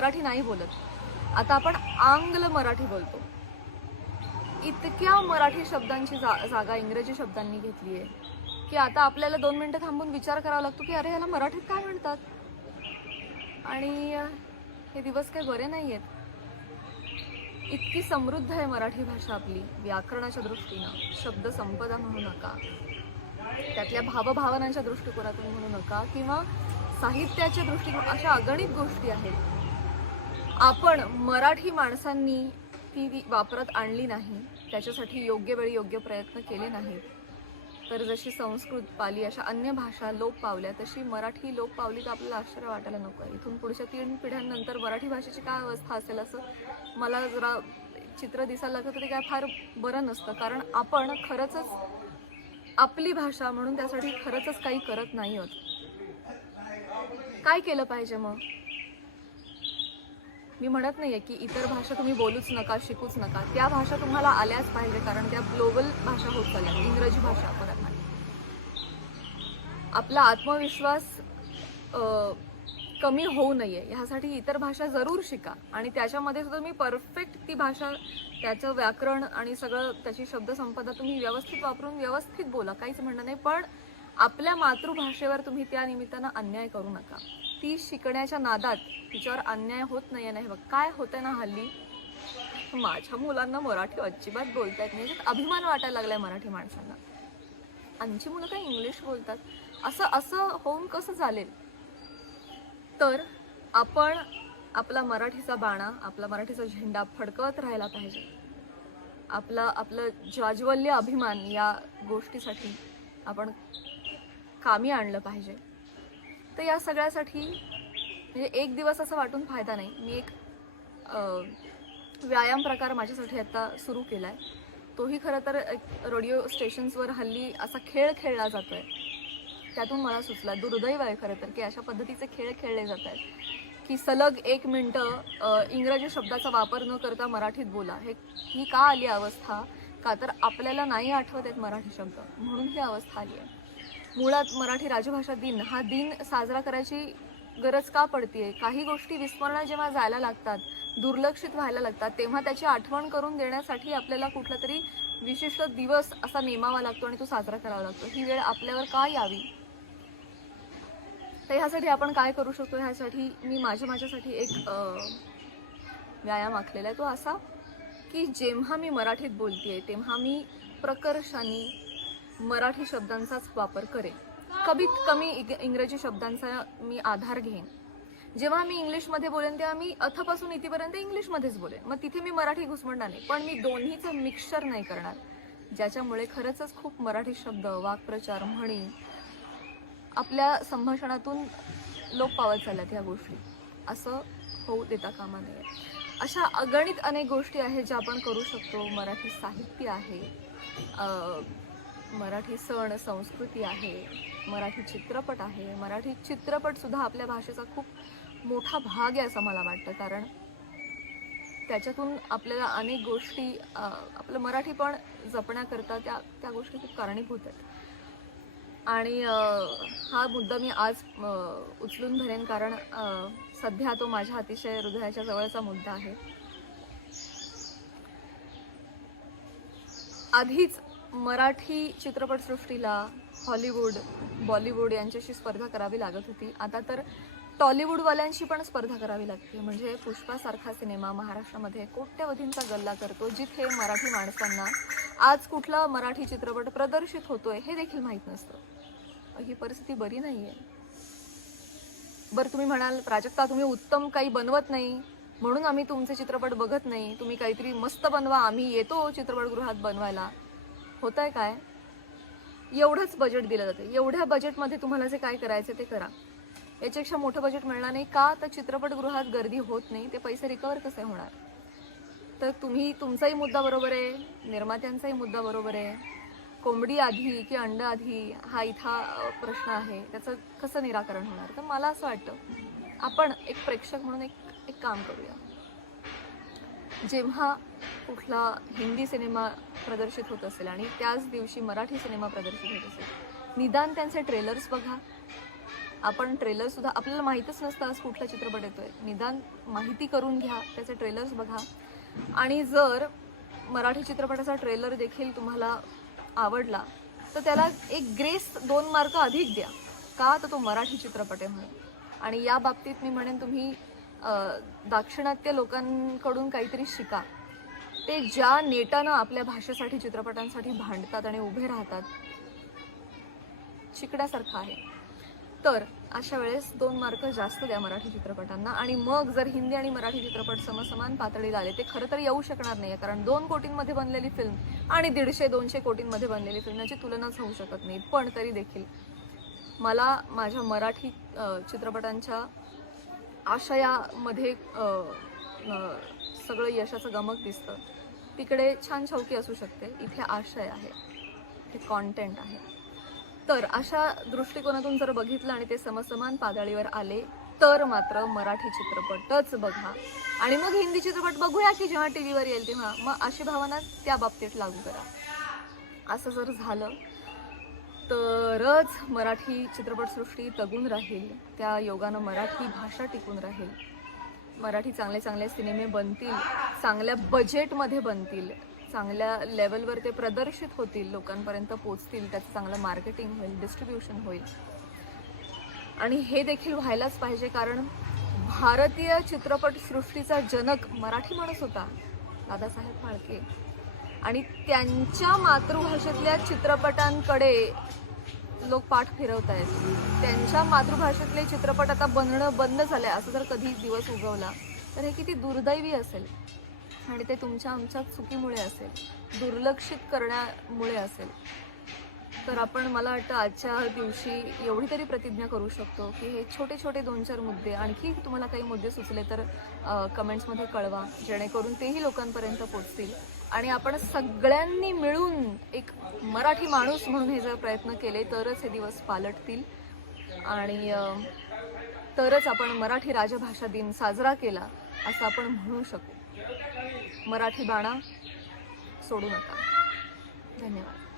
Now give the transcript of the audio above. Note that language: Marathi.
मराठी नाही बोलत, आता आपण आंग्ल मराठी बोलतो. इतक्या मराठी शब्दांची जागा इंग्रजी शब्दांनी घेतली आहे की आता आपल्याला 2 मिनिटं थांबून विचार करावा लागतो की अरे ह्याला मराठीत काय म्हणतात. आणि हे दिवस काही बरे नाही आहेत. इतकी समृद्ध आहे मराठी भाषा आपली, व्याकरणाच्या दृष्टीनं, शब्द संपदा म्हणू नका, त्यातल्या भावभावनांच्या दृष्टिकोनातून म्हणू नका, किंवा साहित्याच्या दृष्टीकोन, अशा अगणित गोष्टी आहेत. आपण मराठी माणसांनी ती वापरात आणली नाही, त्याच्यासाठी योग्य वेळी योग्य प्रयत्न केले नाहीत. तर जशी संस्कृत, पाली अशा अन्य भाषा लोप पावल्या, तशी मराठी लोप पावली तर आपल्याला आश्चर्य वाटायला नको आहे. इथून पुढच्या 3 पिढ्यांनंतर मराठी भाषेची काय अवस्था असेल असं मला जरा चित्र दिसायला लागतं. तर ते काय फार बरं नसतं, कारण आपण खरंच आपली भाषा म्हणून त्यासाठी खरंच काही करत नाही आहोत. काय केलं पाहिजे मग? मी म्हणत नाहीये की इतर भाषा तुम्ही बोलूच नका, शिकूच नका. त्या भाषा तुम्हाला आल्याच पाहिजे, कारण त्या ग्लोबल भाषा होत चालल्या. इंग्रजी भाषा परत नाही. आपला आत्मविश्वास कमी होऊ नये ह्यासाठी इतर भाषा जरूर शिका, आणि त्याच्यामध्ये सुद्धा तुम्ही परफेक्ट ती भाषा, त्याचं व्याकरण आणि सगळं, त्याची शब्दसंपदा तुम्ही व्यवस्थित वापरून व्यवस्थित बोला, काहीच म्हणणं नाही. पण आपल्या मातृभाषेवर तुम्ही त्या निमित्तानं अन्याय करू नका. ती शिकण्याच्या नादात तिच्यावर अन्याय होत नाही. नाही बघ काय होतंय ना हल्ली, माझ्या मुलांना मराठी अजिबात बोलता येत नाही, अभिमान वाटायला लागलाय मराठी माणसांना. आमची मुलं काय इंग्लिश बोलतात, असं होऊन कसं चालेल? तर आपण आपला मराठीचा बाणा, आपला मराठीचा झेंडा फडकवत राहायला पाहिजे. आपलं जाज्वल्य अभिमान या गोष्टीसाठी आपण कामी आणलं पाहिजे. तर या सगळ्यासाठी म्हणजे एक दिवस असं वाटून फायदा नाही. मी एक व्यायाम प्रकार माझ्यासाठी आता सुरू केला आहे. तोही खरं तर रेडिओ स्टेशन्सवर हल्ली असा खेळ खेळला जातो आहे. त्यातून मला सुचला, दुर्दैव आहे खरं तर की अशा पद्धतीचे खेळ खेळले जात आहेत की सलग 1 मिनिटं इंग्रजी शब्दाचा वापर न करता मराठीत बोला. ही का आली अवस्था? का तर आपल्याला नाही आठवत आहेत मराठी शब्द, म्हणून ही अवस्था आली आहे. मुळात मराठी राजभाषा दिन हा दिन साजरा करायची गरज का पडतीये? काही गोष्टी विस्मरणात जेव्हा जायला लागतात, दुर्लक्षित व्हायला लागतात, तेव्हा त्याची आठवण करून देण्यासाठी आपल्याला कुठला तरी विशिष्ट दिवस असा नेमावा लागतो आणि तो साजरा करावा लागतो. ही वेळ आपल्यावर का यावी? तर ह्यासाठी आपण काय करू शकतो? ह्यासाठी मी माझ्यासाठी एक व्यायाम आखलेला आहे. तो असा की जेव्हा मी मराठीत बोलतेय तेव्हा मी प्रकर्षाने मराठी शब्दांचाच वापर करेन. कमीत कमी इंग्रजी शब्दांचा मी आधार घेईन. जेव्हा मी इंग्लिशमध्ये बोलेन तेव्हा मी अथपासून इथेपर्यंत इंग्लिशमध्येच बोलेन. मग तिथे मी मराठी घुसमटणार नाही, पण मी दोन्हीचं मिक्सचर नाही करणार, ज्याच्यामुळे खरंच खूप मराठी शब्द, वाक्प्रचार, म्हणी आपल्या संभाषणातून लोप पावत चालल्यात. ह्या गोष्टी असं होऊ देता कामा नये. अशा अगणित अनेक गोष्टी आहेत ज्या आपण करू शकतो. मराठी साहित्य आहे, मराठी सण संस्कृती आहे, मराठी चित्रपट आहे. मराठी चित्रपटसुद्धा आपल्या भाषेचा खूप मोठा भाग आहे असं मला वाटतं, कारण त्याच्यातून आपल्याला अनेक गोष्टी, आपलं मराठी पण जपण्याकरता त्या गोष्टी खूप कारणीभूत आहेत. आणि हा मुद्दा मी आज उचलून धरेन, कारण सध्या तो माझ्या अतिशय हृदयाच्या जवळचा मुद्दा आहे. आधीच मराठी चित्रपटसृष्टीला हॉलिवूड, बॉलिवूड यांच्याशी स्पर्धा करावी लागत होती. आता तर टॉलिवूडवाल्यांशी पण स्पर्धा करावी लागते. म्हणजे पुष्पासारखा सिनेमा महाराष्ट्रामध्ये कोट्यवधींचा गल्ला करतो, जिथे मराठी माणसांना आज कुठला मराठी चित्रपट प्रदर्शित होतोय हे देखील माहीत नसतं. ही परिस्थिती बरी नाही आहे. बरं, तुम्ही म्हणाल प्राजक्ता तुम्ही उत्तम काही बनवत नाही म्हणून आम्ही तुमचे चित्रपट बघत नाही, तुम्ही काहीतरी मस्त बनवा, आम्ही येतो चित्रपटगृहात बनवायला. होतंय काय? एवढंच बजेट दिलं जातं. एवढ्या बजेटमध्ये तुम्हाला जे काय करायचं ते करा. याच्यापेक्षा मोठं बजेट मिळणार नाही. का? तर चित्रपटगृहात गर्दी होत नाही. ते पैसे रिकवर कसे होणार? तर तुमचाही मुद्दा बरोबर आहे, निर्मात्यांचाही मुद्दा बरोबर आहे. कोंबडी आधी की अंड आधी हा इथं प्रश्न आहे, त्याचं कसं निराकरण होणार? तर मला असं वाटतं आपण एक प्रेक्षक म्हणून एक काम करूया. जेव्हा कुठला हिंदी सिनेमा प्रदर्शित होत असेल आणि त्याच दिवशी मराठी सिनेमा प्रदर्शित होत असेल, निदान त्यांचे ट्रेलर्स बघा, आपण ट्रेलर सुद्धा आपल्याला माहीतच नसतं आज कुठला चित्रपट येतोय, निदान माहिती करून घ्या, त्याचे ट्रेलर्स बघा. आणि जर मराठी चित्रपटाचा ट्रेलर देखील तुम्हाला आवडला तर त्याला एक ग्रेस 2 मार्क अधिक द्या. का तर तो मराठी चित्रपट आहे म्हणून. आणि या बाबतीत मी म्हणेन तुम्ही दाक्षिणात्य लोकांकडून काहीतरी शिका. ते ज्या नेटानं आपल्या भाषेसाठी चित्रपटांसाठी भांडतात आणि उभे राहतात, शिकण्यासारखं आहे. तर अशा वेळेस 2 मार्क जास्त द्या मराठी चित्रपटांना. आणि मग जर हिंदी आणि मराठी चित्रपट समसमान पातळीला आले, ते खरं तर येऊ शकणार नाही, कारण 2 कोटींमध्ये बनलेली फिल्म आणि 150-200 कोटींमध्ये बनलेली फिल्म याची तुलनाच होऊ शकत नाही. पण तरी देखील मला माझ्या मराठी चित्रपटांच्या आशयामध्ये सगळं यशाचं गमक दिसतं. तिकडे छान छौकी असू शकते, इथे आशय आहे, इथे कॉन्टेंट आहे. तर अशा दृष्टिकोनातून जर बघितलं आणि ते समसमान पातळीवर आले तर मात्र मराठी चित्रपटच बघा. आणि मग हिंदी चित्रपट बघूया की जेव्हा टीव्हीवर येईल तेव्हा, मग अशी भावना त्या बाबतीत लागू करा. असं जर झालं तरच मराठी चित्रपटसृष्टी तगून राहील, त्या योगानं मराठी भाषा टिकून राहील, मराठी चांगले चांगले सिनेमे बनतील, चांगल्या बजेटमध्ये बनतील, चांगल्या लेवलवर ते प्रदर्शित होतील, लोकांपर्यंत पोचतील, त्याचं चांगलं मार्केटिंग होईल, डिस्ट्रीब्युशन होईल. आणि हे देखील व्हायलाच पाहिजे, कारण भारतीय चित्रपटसृष्टीचा जनक मराठी माणूस होता, दादासाहेब फाळके. आणि त्यांच्या मातृभाषेतल्या चित्रपटांकडे लोक पाठ फिरवत आहेत. त्यांच्या मातृभाषेतले चित्रपट आता बनणं बंद झाले, असं जर कधी दिवस उगवला तर हे किती दुर्दैवी असेल. आणि ते तुमच्या आमच्या चुकीमुळे असेल, दुर्लक्षित करण्यामुळे असेल. तर आपण, मला वाटतं, आजच्या दिवशी एवढी तरी प्रतिज्ञा करू शकतो की हे छोटे छोटे 2-4 मुद्दे, आणखी तुम्हाला काही मुद्दे सुचले तर कमेंट्समध्ये कळवा, जेणेकरून तेही लोकांपर्यंत पोचतील. आणि आपण सगळ्यांनी मिळून एक मराठी माणूस म्हणून हे जर प्रयत्न केले तरच हे दिवस पालटतील. आणि तरच आपण मराठी राजभाषा दिन साजरा केला असं आपण म्हणू शकू. मराठी बाणा सोडू नका. धन्यवाद.